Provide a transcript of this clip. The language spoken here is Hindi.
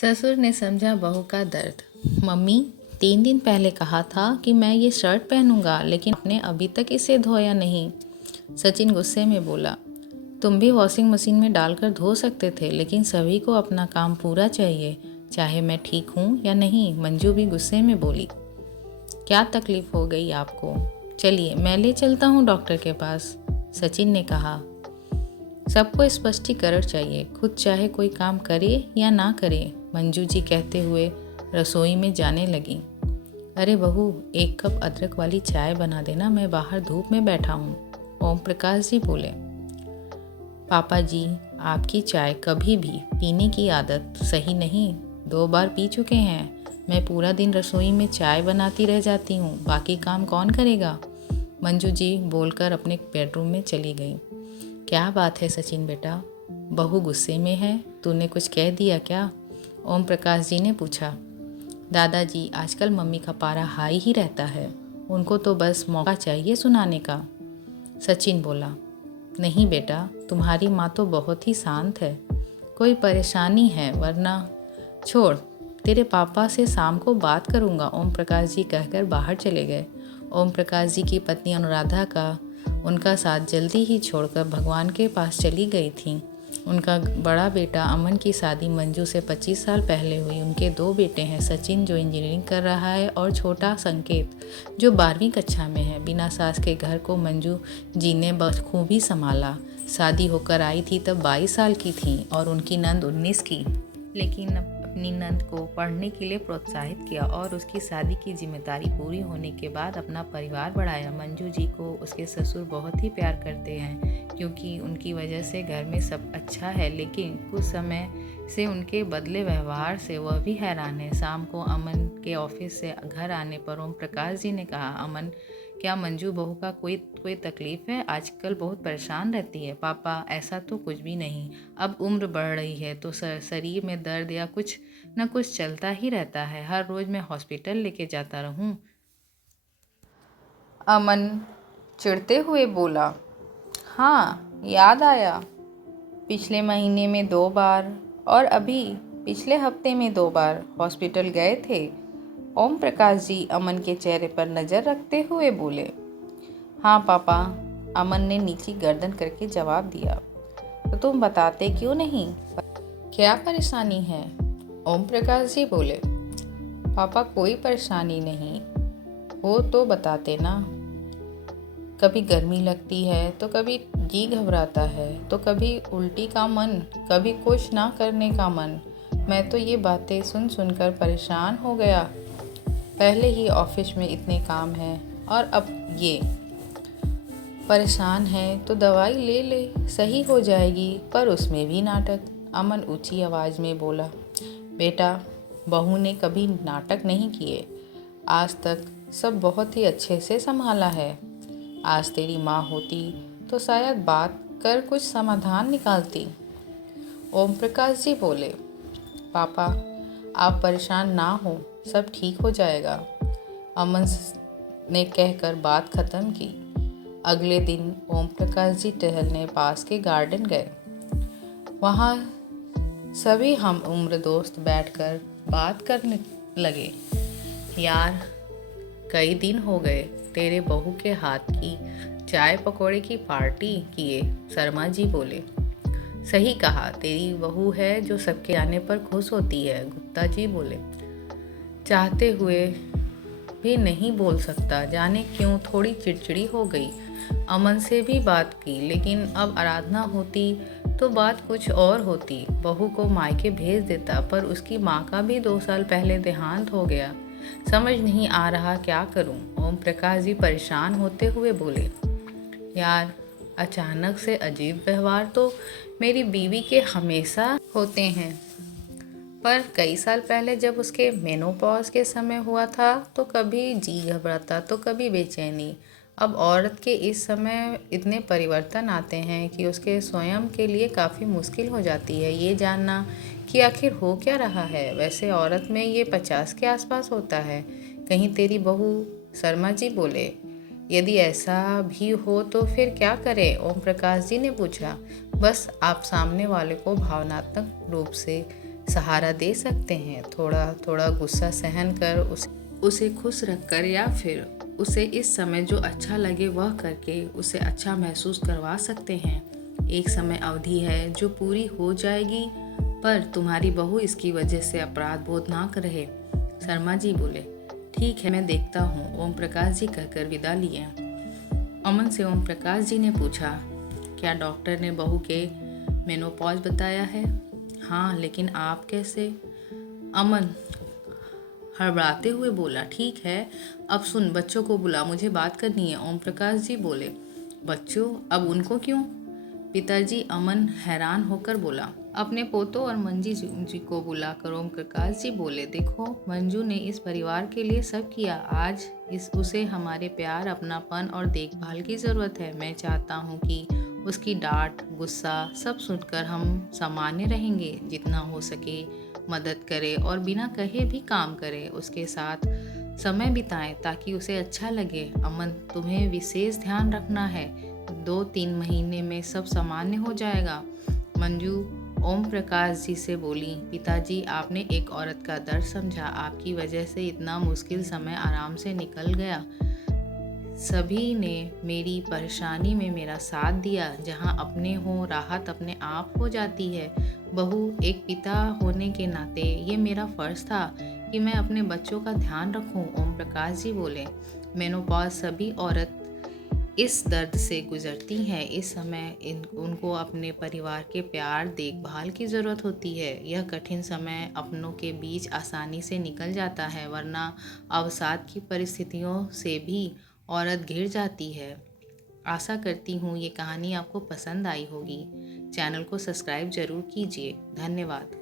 ससुर ने समझा बहू का दर्द। मम्मी, 3 दिन पहले कहा था कि मैं ये शर्ट पहनूंगा, लेकिन आपने अभी तक इसे धोया नहीं। सचिन गुस्से में बोला। तुम भी वॉशिंग मशीन में डालकर धो सकते थे, लेकिन सभी को अपना काम पूरा चाहिए, चाहे मैं ठीक हूँ या नहीं। मंजू भी गुस्से में बोली। क्या तकलीफ हो गई आपको? चलिए मैं ले चलता हूँ डॉक्टर के पास, सचिन ने कहा। सबको स्पष्टीकरण चाहिए, खुद चाहे कोई काम करे या ना करे, मंजू जी कहते हुए रसोई में जाने लगी। अरे बहू, 1 कप अदरक वाली चाय बना देना, मैं बाहर धूप में बैठा हूँ, ओम प्रकाश जी बोले। पापा जी, आपकी चाय कभी भी पीने की आदत सही नहीं। 2 बार पी चुके हैं। मैं पूरा दिन रसोई में चाय बनाती रह जाती हूँ, बाकी काम कौन करेगा? मंजू जी बोलकर अपने बेडरूम में चली गई। क्या बात है सचिन बेटा, बहू गुस्से में है, तूने कुछ कह दिया क्या? ओम प्रकाश जी ने पूछा। दादाजी, आजकल मम्मी का पारा हाई ही रहता है, उनको तो बस मौका चाहिए सुनाने का, सचिन बोला। नहीं बेटा, तुम्हारी माँ तो बहुत ही शांत है। कोई परेशानी है? वरना छोड़, तेरे पापा से शाम को बात करूँगा, ओम प्रकाश जी कहकर बाहर चले गए। ओम प्रकाश जी की पत्नी अनुराधा का उनका साथ जल्दी ही छोड़कर भगवान के पास चली गई थी। उनका बड़ा बेटा अमन की शादी मंजू से 25 साल पहले हुई। उनके 2 बेटे हैं, सचिन जो इंजीनियरिंग कर रहा है और छोटा संकेत जो 12वीं कक्षा में है। बिना सास के घर को मंजू जी ने बखूबी संभाला। शादी होकर आई थी तब 22 साल की थी और उनकी नंद 19 की, लेकिन अपनी नंद को पढ़ने के लिए प्रोत्साहित किया और उसकी शादी की जिम्मेदारी पूरी होने के बाद अपना परिवार बढ़ाया। मंजू जी को उसके ससुर बहुत ही प्यार करते हैं, क्योंकि उनकी वजह से घर में सब अच्छा है, लेकिन कुछ समय से उनके बदले व्यवहार से वह भी हैरान है। शाम को अमन के ऑफिस से घर आने पर ओम प्रकाश जी ने कहा, अमन, क्या मंजू बहू का कोई तकलीफ है? आजकल बहुत परेशान रहती है। पापा, ऐसा तो कुछ भी नहीं, अब उम्र बढ़ रही है तो शरीर में दर्द या कुछ न कुछ चलता ही रहता है। हर रोज मैं हॉस्पिटल लेके जाता रहूं? अमन चिढ़ते हुए बोला। हाँ, याद आया, पिछले महीने में 2 बार और अभी पिछले हफ्ते में 2 बार हॉस्पिटल गए थे। ओम प्रकाश जी अमन के चेहरे पर नज़र रखते हुए बोले। हाँ पापा, अमन ने नीची गर्दन करके जवाब दिया। तो तुम बताते क्यों नहीं? क्या परेशानी है? ओम प्रकाश जी बोले। पापा, कोई परेशानी नहीं हो तो बताते ना। कभी गर्मी लगती है तो कभी जी घबराता है, तो कभी उल्टी का मन, कभी कुछ ना करने का मन। मैं तो ये बातें सुन सुनकर परेशान हो गया। पहले ही ऑफिस में इतने काम हैं और अब ये। परेशान है तो दवाई ले ले, सही हो जाएगी। पर उसमें भी नाटक, अमन ऊंची आवाज़ में बोला। बेटा, बहू ने कभी नाटक नहीं किए, आज तक सब बहुत ही अच्छे से संभाला है। आज तेरी माँ होती तो शायद बात कर कुछ समाधान निकालती। ओम प्रकाश जी बोले। पापा, आप परेशान ना हो, सब ठीक हो जाएगा, अमन ने कहकर बात खत्म की। अगले दिन ओम प्रकाश जी टहलने पास के गार्डन गए। वहाँ सभी हम उम्र दोस्त बैठकर बात करने लगे। यार, कई दिन हो गए तेरे बहू के हाथ की चाय पकौड़े की पार्टी किए, शर्मा जी बोले। सही कहा, तेरी बहू है जो सबके आने पर खुश होती है, गुप्ता जी बोले। चाहते हुए भी नहीं बोल सकता, जाने क्यों थोड़ी चिड़चिड़ी हो गई। अमन से भी बात की, लेकिन अब आराधना होती तो बात कुछ और होती। बहू को मायके भेज देता, पर उसकी माँ का भी 2 साल पहले देहांत हो गया। समझ नहीं आ रहा क्या करूं? ओम प्रकाश जी परेशान होते हुए बोले। यार, अचानक से अजीब व्यवहार तो मेरी बीवी के हमेशा होते हैं, पर कई साल पहले जब उसके मेनोपॉज के समय हुआ था तो कभी जी घबराता तो कभी बेचैनी। अब औरत के इस समय इतने परिवर्तन आते हैं कि उसके स्वयं के लिए काफ़ी मुश्किल हो जाती है ये जानना कि आखिर हो क्या रहा है। वैसे औरत में ये 50 के आसपास होता है, कहीं तेरी बहू? शर्मा जी बोले। यदि ऐसा भी हो तो फिर क्या करें? ओम प्रकाश जी ने पूछा। बस आप सामने वाले को भावनात्मक रूप से सहारा दे सकते हैं। थोड़ा थोड़ा गुस्सा सहन कर उसे खुश रखकर या फिर उसे इस समय जो अच्छा लगे वह करके उसे अच्छा महसूस करवा सकते हैं। एक समय अवधि है जो पूरी हो जाएगी, पर तुम्हारी बहू इसकी वजह से अपराध बोध ना करे। शर्मा जी बोले, ठीक है, मैं देखता हूँ। ओम प्रकाश जी कहकर विदा लिए। अमन से ओम प्रकाश जी ने पूछा, क्या डॉक्टर ने बहू के मेनोपॉज बताया है? हाँ, लेकिन आप कैसे? अमन हड़बड़ाते हुए बोला, ठीक है, अब सुन, बच्चों को बुला, मुझे बात करनी है। ओम प्रकाश जी बोले, बच्चों, अब उनको क्यों? पिताजी, अमन हैरान होकर बोला। अपने पोतों और मंजी जी को बुलाकर ओम प्रकाश जी बोले, देखो, मंजू ने इस परिवार के लिए सब किया। आज उसे हमारे प्यार, अपनापन और देखभाल की ज़रूरत है। मैं चाहता हूँ कि उसकी डांट, गुस्सा सब सुनकर हम सामान्य रहेंगे। जितना हो सके मदद करे और बिना कहे भी काम करे, उसके साथ समय बिताएं ताकि उसे अच्छा लगे। अमन, तुम्हें विशेष ध्यान रखना है। 2-3 महीने में सब सामान्य हो जाएगा। मंजू ओम प्रकाश जी से बोली, पिताजी, आपने एक औरत का दर्द समझा। आपकी वजह से इतना मुश्किल समय आराम से निकल गया। सभी ने मेरी परेशानी में मेरा साथ दिया। जहाँ अपने हो, राहत अपने आप हो जाती है। बहू, एक पिता होने के नाते ये मेरा फ़र्ज़ था कि मैं अपने बच्चों का ध्यान रखूं। ओम प्रकाश जी बोले, मेनोपॉज सभी औरत इस दर्द से गुजरती हैं। इस समय उनको अपने परिवार के प्यार, देखभाल की ज़रूरत होती है। यह कठिन समय अपनों के बीच आसानी से निकल जाता है, वरना अवसाद की परिस्थितियों से भी औरत घिर जाती है। आशा करती हूँ ये कहानी आपको पसंद आई होगी। चैनल को सब्सक्राइब ज़रूर कीजिए। धन्यवाद।